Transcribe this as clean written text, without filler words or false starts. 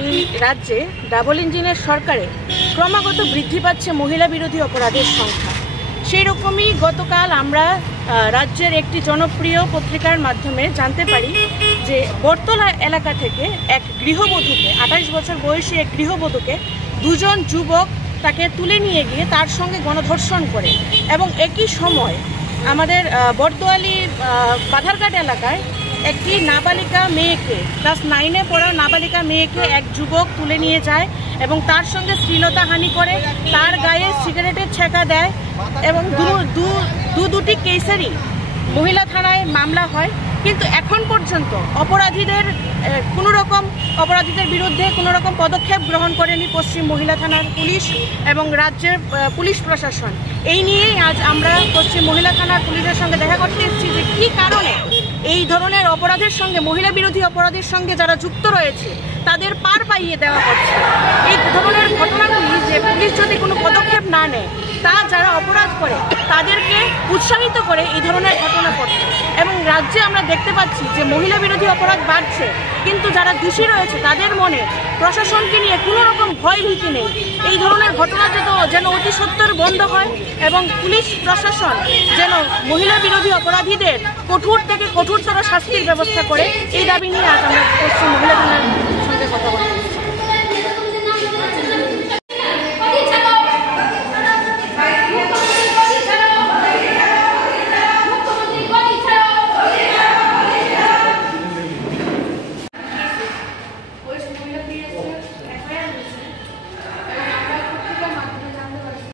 এই রাজ্যে ডাবল ইঞ্জিনের সরকারে ক্রমাগত বৃদ্ধি পাচ্ছে মহিলা বিরোধী অপরাধের সংখ্যা। সেই রকমই গতকাল আমরা রাজ্যের একটি জনপ্রিয় পত্রিকার মাধ্যমে জানতে পারি যে বটতলা এলাকা থেকে এক গৃহবধূকে, 28 বছর বয়সী এক গৃহবধূকে দুজন যুবক তাকে তুলে নিয়ে গিয়ে তার সঙ্গে গণধর্ষণ করে এবং একই সময় আমাদের বটদোয়ালির বাধারঘাট এলাকায় একটি নাবালিকা মেয়েকে, ক্লাস 9-এ পড়া নাবালিকা মেয়েকে এক যুবক তুলে নিয়ে যায় এবং তার সঙ্গে শ্লীলতাহানি করে, তার গায়ে সিগারেটের ছেঁকা দেয় এবং দুটি কেসেরই মহিলা থানায় মামলা হয়। কিন্তু এখন পর্যন্ত অপরাধীদের বিরুদ্ধে কোনো রকম পদক্ষেপ গ্রহণ করেনি পশ্চিম মহিলা থানার পুলিশ এবং রাজ্যের পুলিশ প্রশাসন। এই নিয়েই আজ আমরা পশ্চিম মহিলা থানার পুলিশের সঙ্গে দেখা করতে এসেছি যে কী কারণে এই ধরনের অপরাধের সঙ্গে, মহিলা বিরোধী অপরাধের সঙ্গে যারা যুক্ত রয়েছে তাদের পার পাইয়ে দেওয়া হচ্ছে। এই ধরনের ঘটনাগুলি যে পুলিশ যদি কোনো পদক্ষেপ না নেয়, তা যারা অপরাধ করে তাদেরকে উৎসাহিত করে এই ধরনের ঘটনা ঘটছে। এবং রাজ্যে আমরা দেখতে পাচ্ছি যে মহিলা বিরোধী অপরাধ বাড়ছে, কিন্তু যারা দোষী রয়েছে তাদের মনে প্রশাসনকে নিয়ে কোনো রকম ভয় ভীতি নেই। এই ধরনের ঘটনা যেন অতি সত্বর বন্ধ হয় এবং পুলিশ প্রশাসন যেন মহিলা বিরোধী অপরাধীদের কঠোর থেকে কঠোরতর শাস্তির ব্যবস্থা করে, এই দাবি নিয়ে আজ আমরা পশ্চিম মহিলা থানার সঙ্গে কথা বলছি।